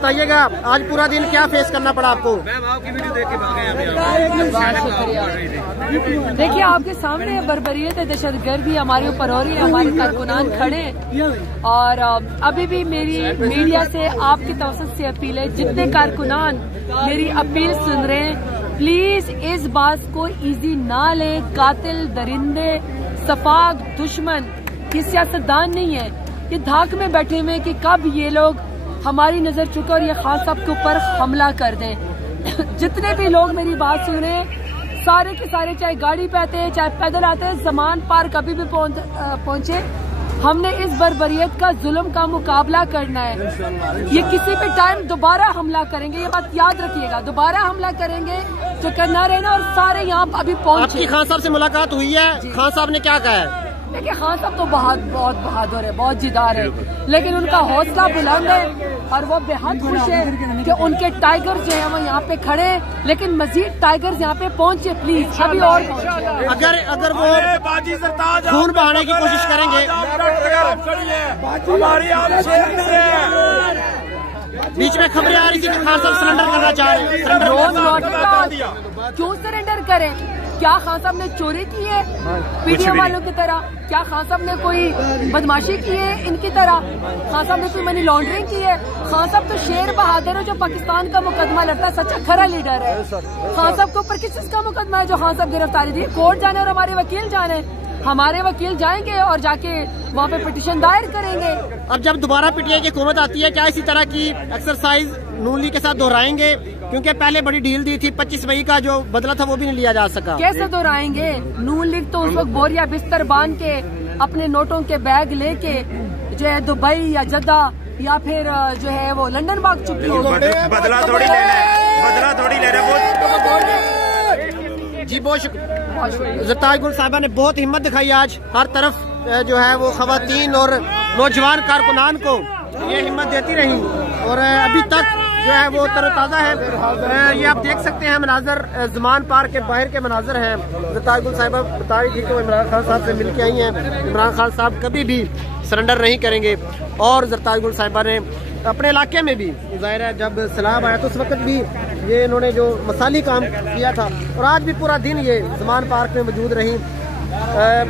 बताइएगा आज पूरा दिन क्या फेस करना पड़ा आपको? मैम आपकी वीडियो देख के भागे हैं। देखिए आपके सामने बर्बरियत है, दहशतगर्दी हमारे ऊपर हो रही है, हमारे कारकुनान खड़े और अभी भी मेरी मीडिया से आपकी तवज्जो से अपील है, जितने कारकुनान मेरी अपील सुन रहे हैं प्लीज इस बात को इजी ना लें। कातिल दरिंदे सफाक दुश्मन ये सियासतदान नहीं है, ये धाक में बैठे हुए कि कब ये लोग हमारी नजर चुके और ये खान साहब के ऊपर हमला कर दें। जितने भी लोग मेरी बात सुन रहे हैं सारे के सारे चाहे गाड़ी पे आते हैं चाहे पैदल आते हैं, ज़मान पार कभी भी पहुंचे, हमने इस बर्बरियत का जुल्म का मुकाबला करना है। ये किसी भी टाइम दोबारा हमला करेंगे, ये बात याद रखिएगा, दोबारा हमला करेंगे जो करना रहना और सारे यहाँ अभी पहुंचे। आपकी खान साहब से मुलाकात हुई है, खान साहब ने क्या कहा है? देखिए खान साहब तो बहुत बहादुर है, बहुत जिदार है, लेकिन उनका हौसला बुलंद है और वो बेहद खुश है कि उनके टाइगर जो है वो यहाँ पे खड़े, लेकिन मजीद टाइगर्स यहाँ पे पहुँचे प्लीज अभी और अगर वो खून बहाने की कोशिश करेंगे, बीच में खबरें आ रही थी कि खान साहब सरेंडर करना चाह रहे हैं, क्यों सरेंडर करें? क्या खान साहब ने चोरी की है पीटीएम वालों की तरह? क्या खान साहब ने कोई बदमाशी की है इनकी तरह? खान साहब ने कोई मनी लॉन्ड्रिंग की है? खान साहब तो शेर बहादुर है जो पाकिस्तान का मुकदमा लड़ता, सच्चा खरा लीडर है। खान साहब के ऊपर किस चीज का मुकदमा है जो खान साहब गिरफ्तारी दी? कोर्ट जाने और हमारे वकील जाने, हमारे वकील जाएंगे और जाके वहाँ पे पिटीशन दायर करेंगे। अब जब दोबारा पीटीआई की हुकूमत आती है क्या इसी तरह की एक्सरसाइज नून लीग के साथ दोहराएंगे? क्योंकि पहले बड़ी डील दी थी, 25 मई का जो बदला था वो भी नहीं लिया जा सका। कैसे दोहराएंगे? नून लीग तो उस वक्त बोरिया बिस्तर बांध के अपने नोटों के बैग लेके जो है दुबई या जद्दा या फिर जो है वो लंदन भाग चुकी है। बदला थोड़ी ले रहे, बदला थोड़ी ले रहे। जी बहुत शुक्रिया। ज़रताज गुल साहिबा ने बहुत हिम्मत दिखाई आज, हर तरफ जो है वो ख़वातीन और नौजवान कारकुनान को ये हिम्मत देती रही और अभी तक जो है वो तरोताज़ा है। ये आप देख सकते हैं मनाजर, ज़मान पार्क के बाहर के मनाजर हैं। ज़रताज गुल साहिबा बता रही थी कि वो इमरान खान साहब से मिल के आई हैं, इमरान खान साहब कभी भी सरेंडर नहीं करेंगे और ज़रताज गुल साहिबा ने अपने इलाके में भी ज़ाहिर है जब सैलाब आया तो उस वक्त भी ये इन्होंने जो मसाली काम किया था और आज भी पूरा दिन ये ज़मान पार्क में मौजूद रही।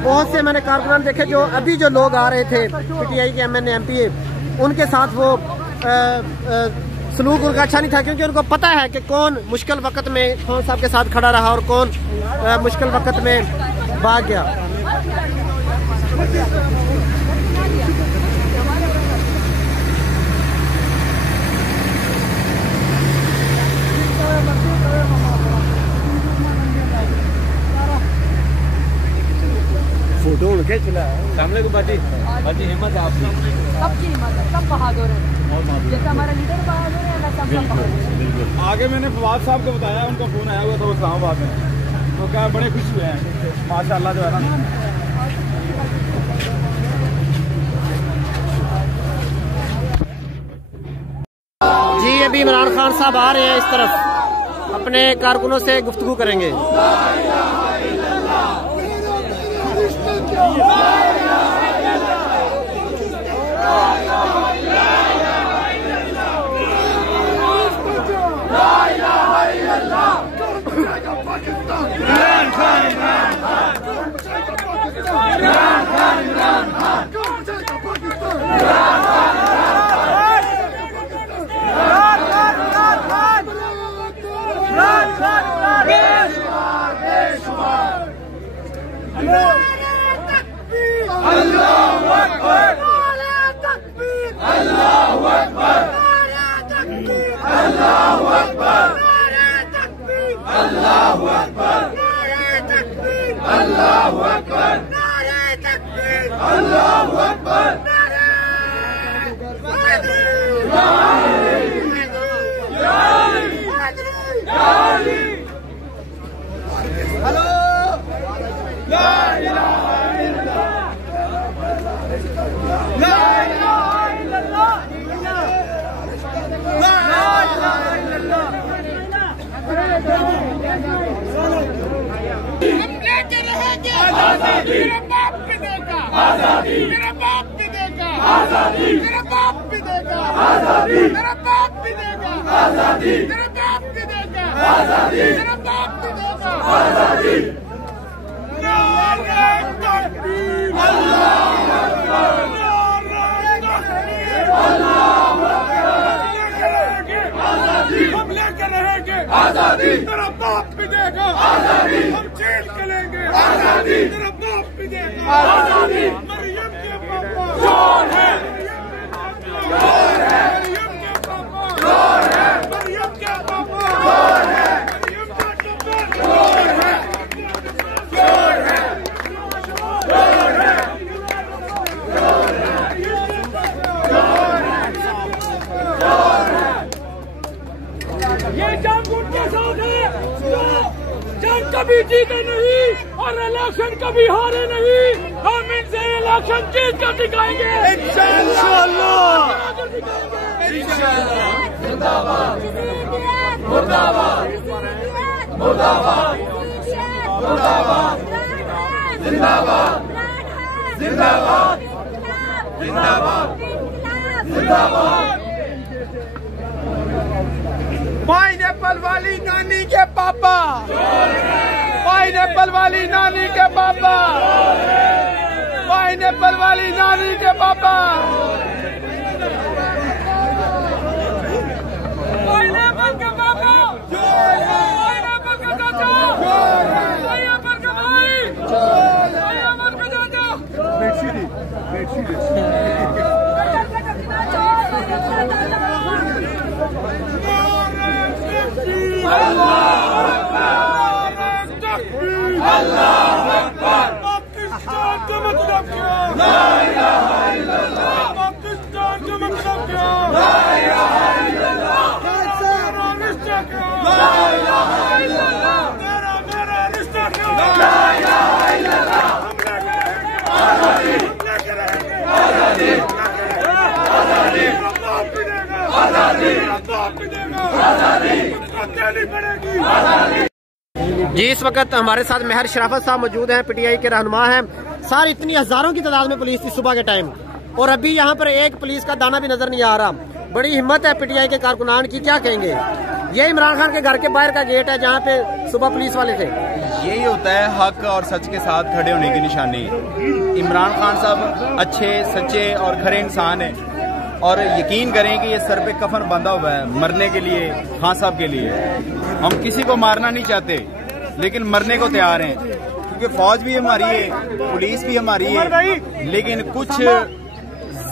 बहुत से मैंने कारकुनान देखे जो अभी जो लोग आ रहे थे पीटीआई के MNA MPA, उनके साथ वो सलूक उनका अच्छा नहीं था क्योंकि उनको पता है कि कौन मुश्किल वक्त में खान साहब के साथ खड़ा रहा और कौन मुश्किल वक्त में भाग गया। फोटो उनके चला सामने को बाजी हिम्मत है आपकी, सबकी हिम्मत है, सब बहादुर है, जैसे हमारा लीडर बहादुर है वैसा सब बहादुर है। आगे मैंने फवाद साहब को बताया, उनका फोन आया हुआ था इस्लामाबाद में, तो क्या बड़े खुश हुए हैं माशाल्लाह जो है ना। जी अभी इमरान खान साहब आ रहे हैं इस तरफ, अपने कारकुनों से गुफ्तगू करेंगे। मेरा बाप भी देगा आजादी, मेरा बाप भी देगा आजादी, मेरा बाप भी देगा आजादी, मेरा बाप भी देगा। आजादी तेरा बाप भी देगा आजादी तेरा बाप भी देगा आजादी हम लेके रहेंगे आजादी तेरा बाप भी देगा आजादी हम जेल के लेंगे आजादी तेरा बाप भी देगा आजादी मरियम के पापा चोर है चोर है मरियम के पापा चोर है मरियम के पापा चोर है मरियम के पापा चोर है चोर है चोर है ये जंग उनके साथ है जो जंग कभी जीते नहीं और इलेक्शन कभी हारे नहीं। हम इनसे इलेक्शन जीत कर दिखाएंगे इंशाअल्लाह। जिंदाबाद मुर्दाबाद मुर्दाबाद मुर्दाबाद जिंदाबाद जिंदाबाद जिंदाबाद जिंदाबाद। पाइनएप्पल वाली नानी के पापा पाइनएप्पल वाली नानी के पापा पाइनएप्पल वाली नानी के पापा पाइनएप्पल के पापा पाइनएप्पल का चाचा पाइनएप्पल का भाई पाइनएप्पल का चाचा पाकिस्तान का मतलब क्या ला इलाहा इल्लल्लाह पाकिस्तान का मतलब क्या ला इलाहा इल्लल्लाह मेरा रिश्ता क्या ला इलाहा इल्लल्लाह मेरा रिश्ता क्या ला इलाहा इल्लल्लाह हम लेके रहेंगे आजादी आजादी मेरा बाप भी देगा आजादी मेरा बाप भी देगा आजादी मुझको देनी पड़ेगी आजादी। जी इस वक्त हमारे साथ मेहर शराफत साहब मौजूद हैं, पीटीआई के रहनुमा हैं। सर इतनी हजारों की तादाद में पुलिस थी सुबह के टाइम और अभी यहाँ पर एक पुलिस का दाना भी नजर नहीं आ रहा। बड़ी हिम्मत है पीटीआई के कारकुनान की, क्या कहेंगे? ये इमरान खान के घर के बाहर का गेट है जहाँ पे सुबह पुलिस वाले थे। यही होता है हक और सच के साथ खड़े होने की निशानी। इमरान खान साहब अच्छे सच्चे और खरे इंसान है और यकीन करें कि ये सर पे कफन बांधा हुआ है मरने के लिए, खान साहब के लिए। हम किसी को मारना नहीं चाहते लेकिन मरने को तैयार हैं क्योंकि फौज भी हमारी है, पुलिस भी हमारी है, लेकिन कुछ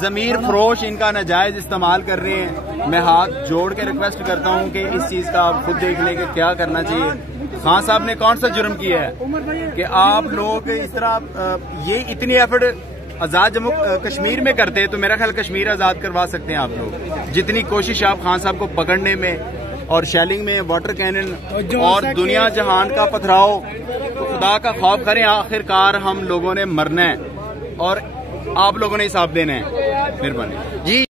जमीर फरोश इनका नाजायज इस्तेमाल कर रहे हैं। मैं हाथ जोड़ के रिक्वेस्ट करता हूं कि इस चीज का आप खुद देख लें कि क्या करना चाहिए। खान साहब ने कौन सा जुर्म किया है कि आप लोग इस तरह ये इतनी एफर्ट आजाद जम्मू कश्मीर में करते तो मेरा ख्याल कश्मीर आजाद करवा सकते हैं आप लोग। जितनी कोशिश आप खान साहब को पकड़ने में और शेलिंग में वाटर कैनन और दुनिया जहान का पथराव, तो खुदा का खौफ करें। आखिरकार हम लोगों ने मरना है और आप लोगों ने हिसाब देना है। मेहरबानी जी।